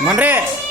Monres!